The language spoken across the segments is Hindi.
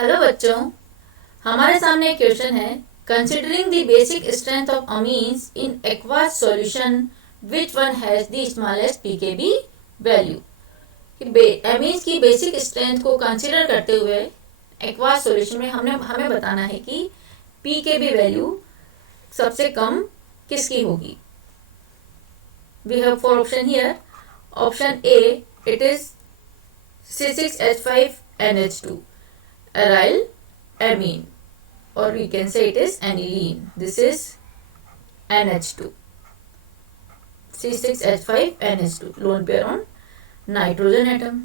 हेलो बच्चों, हमारे सामने एक क्वेश्चन है। Considering the basic strength of amines in aqueous solution, which one has the smallest pKb value. Amines की बेसिक स्ट्रेंथ को कंसिडर करते हुए एक्वास सॉल्यूशन में हमें बताना है कि पीकेबी वैल्यू सबसे कम किसकी होगी। We have four option here. Option A, it is C6H5NH2 aryl amine, or we can say it is aniline. This is NH2, C6H5NH2, lone pair on nitrogen atom.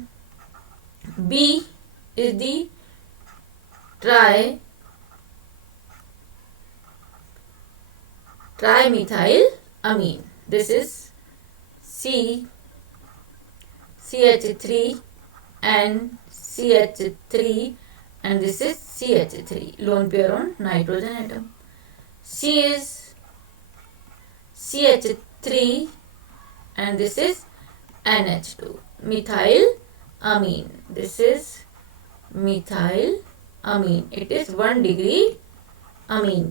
B is the trimethyl amine. This is CH3 and CH3, and this is CH3, lone pair on nitrogen atom. C is CH3 and this is NH2, methyl amine. This is methyl amine. It is 1 degree amine.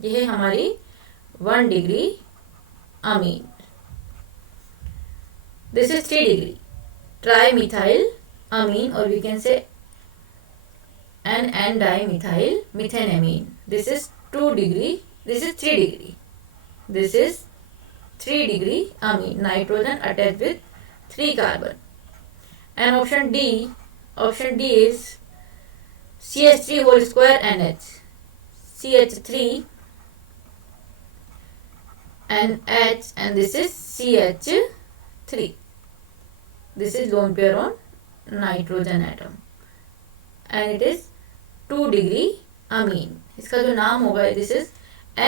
यह है हमारी 1 degree amine. This is 3 degree trimethyl amine, or we can say N-dimethyl methanamine. This is 2 degree. This is 3 degree. This is 3 degree amine. Nitrogen attached with 3 carbon. And option D is CH3 whole square NH. CH3 and H, and this is CH3. This is lone pair on nitrogen atom, and it is 2 degree amine. इसका जो नाम होगा, दिस इज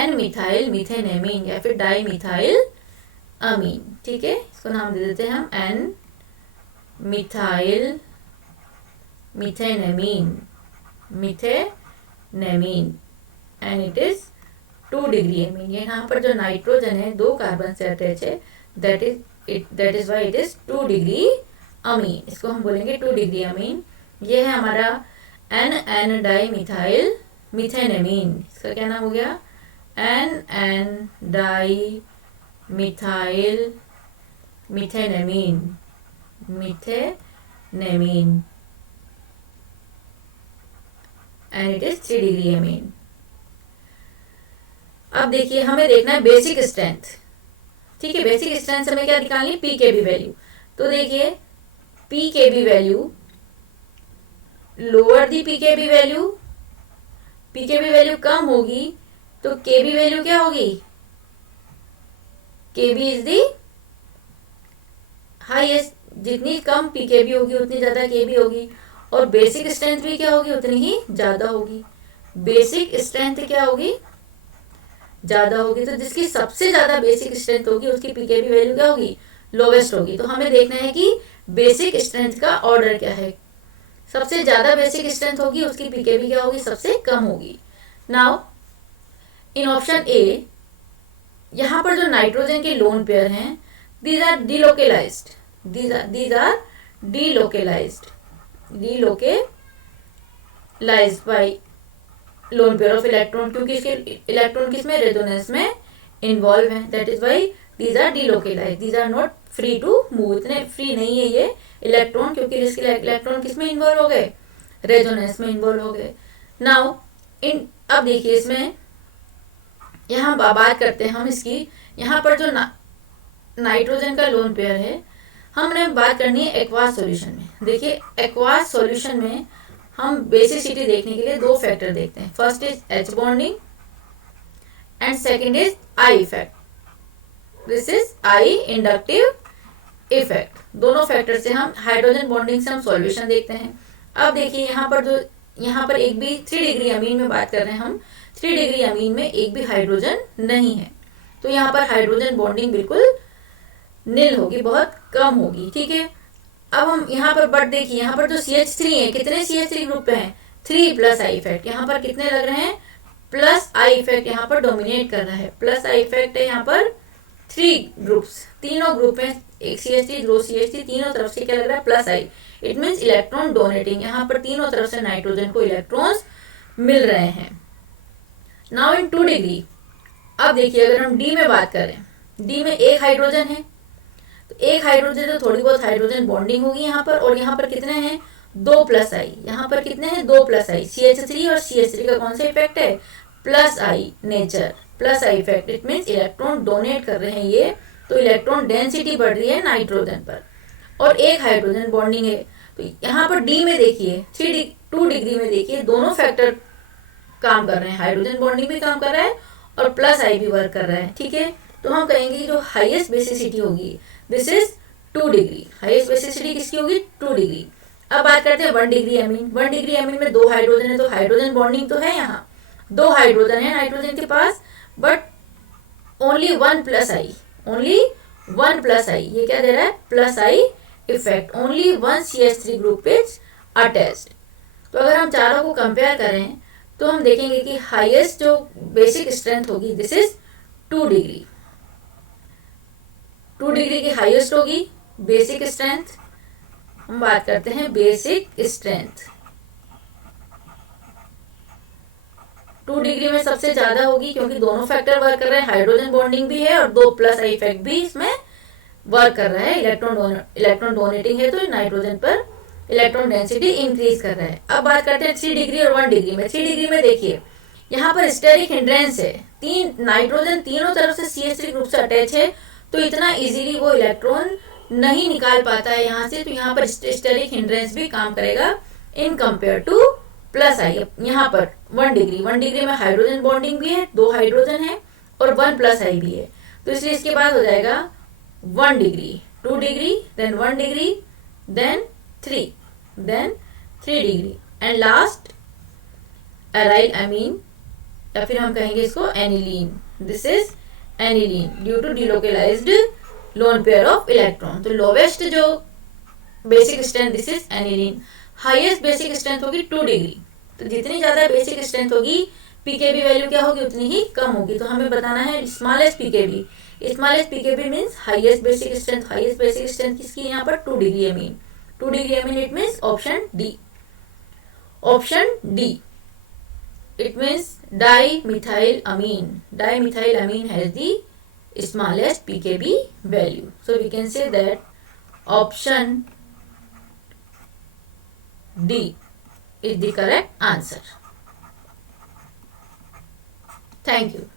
N-methyl methanamine या फिर डाईमिथाइल अमीन. ठीक है, इसको नाम दे देते हैं हम N-methyl methanamine, and it is 2 degree amine. यहाँ पर जो नाइट्रोजन है 2 कार्बन से अटैच है, that is why it is 2 degree amine. इसको हम बोलेंगे 2 degree amine. ये है हमारा N-dimethyl methanamine. इसका क्या नाम हो गया? N-dimethyl methanamine. And it is 3 degree amine. अब देखिए, हमें देखना है बेसिक स्ट्रेंथ. ठीक है, बेसिक स्ट्रेंथ हमें क्या निकालनी है? PKb value. तो देखिए, pKb value lower the pKb value कम होगी तो केबी वैल्यू क्या होगी? Kb is the highest. जितनी कम पीकेबी होगी उतनी ज्यादा केबी होगी, और बेसिक स्ट्रेंथ भी क्या होगी? उतनी ही ज्यादा होगी. बेसिक स्ट्रेंथ क्या होगी? ज्यादा होगी. तो जिसकी सबसे ज्यादा बेसिक स्ट्रेंथ होगी उसकी पीकेबी वैल्यू क्या होगी? लोवेस्ट होगी. तो हमें देखना है कि बेसिक स्ट्रेंथ का ऑर्डर क्या है. सबसे ज्यादा बेसिक स्ट्रेंथ होगी उसकी पीकेबी क्या होगी? सबसे कम होगी. नाउ इन ऑप्शन ए, यहां पर जो नाइट्रोजन के लोन पेयर हैं, these are delocalised. These are delocalised by lone pair of electron, क्योंकि इसके इलेक्ट्रॉन किसमें? रेजोनेंस में इन्वॉल्व है. That is why these are delocalised. These are not free to move. इतने फ्री नहीं है ये इलेक्ट्रॉन, क्योंकि इसके इलेक्ट्रॉन किसमें इन्वॉल्व हो गए? रेजोनेंस में इन्वॉल्व हो गए. नाउ अब देखिए, इसमें यहाँ बात करते हैं हम इसकी. यहाँ पर जो नाइट्रोजन का लोन पेयर है, हमने बात करनी है एक्वास सॉल्यूशन में. देखिए, एक्वास सॉल्यूशन में हम बेसिसिटी देखने के लिए 2 फैक्टर देखते हैं. First is H bonding and second is I effect. This is I inductive effect. दोनों फैक्टर से हम हाइड्रोजन बॉन्डिंग से हम सॉल्यूशन देखते हैं. अब देखिए, यहाँ पर एक भी 3 डिग्री अमीन में बात कर रहे हैं हम. 3 डिग्री अमीन में एक भी हाइड्रोजन नहीं है, तो यहाँ पर हाइड्रोजन बॉन्डिंग बिल्कुल नील होगी, बहुत कम होगी. ठीक है, अब हम यहाँ पर बट देखिए, यहाँ पर जो CH3 है, कितने CH3 ग्रुप पे हैं? 3 प्लस I इफेक्ट. यहाँ पर कितने लग रहे हैं? प्लस I इफेक्ट यहाँ पर डोमिनेट कर रहा है. प्लस I इफेक्ट है यहाँ पर 3 ग्रुप्स, तीनों ग्रुप में एक CH3 दो CH3, तीनों तरफ से क्या लग रहा है? Plus I. It means electron donating, यहाँ पर तीनों तरफ से नाइट्रोजन को इलेक्ट्रॉन्स मिल रहे हैं। नाउ इन 2 डिग्री, अब देखिए अगर हम डी में बात करें, डी में एक हाइड्रोजन है, तो एक हाइड्रोजन तो थोड़ी बहुत हाइड्रोजन बॉन्डिंग होगी यहाँ पर, और यहाँ पर कितने हैं 2 प्लस आई, यहाँ पर कितने हैं 2 प्लस आई, CH3 और CH3 का कौन सा इफेक्ट है plus I nature, plus I effect, it means electron donate कर रहे हैं ये, तो इलेक्ट्रॉन डेंसिटी बढ़ रही है नाइट्रोजन पर, और एक हाइड्रोजन बॉन्डिंग है। तो यहाँ पर डी में देखिए 2 डिग्री में देखिए दोनों फैक्टर काम कर रहे हैं, हाइड्रोजन बॉन्डिंग भी काम कर रहा है और प्लस आई भी वर्क कर रहा है, ठीक है। तो हम कहेंगे जो हाईएस्ट बेसिसिटी होगी this is 2 degree, highest basicity किसकी होगी 2 डिग्री। अब बात करते हैं 1 डिग्री एमीन, 1 डिग्री एमीन में 2 हाइड्रोजन है, तो हाइड्रोजन बॉन्डिंग तो है, यहाँ 2 हाइड्रोजन है नाइट्रोजन के पास, but only 1 plus I, only 1 plus I, ये क्या दे रहा है plus I effect, only 1 CH3 group is attached. तो अगर हम चारों को कंपेयर करें तो हम देखेंगे कि हाईएस्ट जो बेसिक स्ट्रेंथ होगी दिस इज 2 डिग्री, 2 डिग्री की हाईएस्ट होगी बेसिक स्ट्रेंथ। हम बात करते हैं बेसिक स्ट्रेंथ, 2 डिग्री में सबसे ज्यादा होगी क्योंकि दोनों फैक्टर वर्क कर रहे हैं, हाइड्रोजन बॉन्डिंग भी है और 2 प्लस आई इफेक्ट भी इसमें वर्क कर रहा है, इलेक्ट्रॉन डोनेटिंग है, तो नाइट्रोजन पर इलेक्ट्रॉन डेंसिटी इंक्रीज कर रहा है। अब बात करते हैं 3 डिग्री और 1 डिग्री में। 3 डिग्री में देखिए यहाँ पर स्टेरिक हिंड्रेंस है, नाइट्रोजन तीनों तरफ से CH3 ग्रुप से अटैच है, तो इतना इजीली वो इलेक्ट्रॉन नहीं निकाल पाता है यहाँ से, तो यहाँ पर स्टेरिक हिंड्रेंस भी काम करेगा इन कंपेयर टू प्लस आई। यहाँ पर 1 डिग्री, 1 डिग्री में हाइड्रोजन बॉन्डिंग भी है, 2 हाइड्रोजन है और 1 प्लस आई भी है, तो इसलिए इसके बाद हो जाएगा 1 degree, 2 degree, then 1 degree, then 3, then 3 degree, and last aryl amine, या फिर हम कहेंगे इसको aniline, this is aniline due to delocalised lone pair of electron. तो लोवेस्ट जो basic strength this is aniline, highest basic strength होगी 2 डिग्री, तो जितनी ज्यादा बेसिक स्ट्रेंथ होगी पीकेबी वैल्यू क्या होगी उतनी ही कम होगी, तो हमें बताना है smallest pKb, smallest pKb means highest basic strength, highest basic strength किसकी यहाँ पर 2 degree amine, 2 degree amine, it means option D. Option D. It means dimethylamine. Dimethylamine has the smallest pKb value. So we can say that option D is the correct answer. Thank you.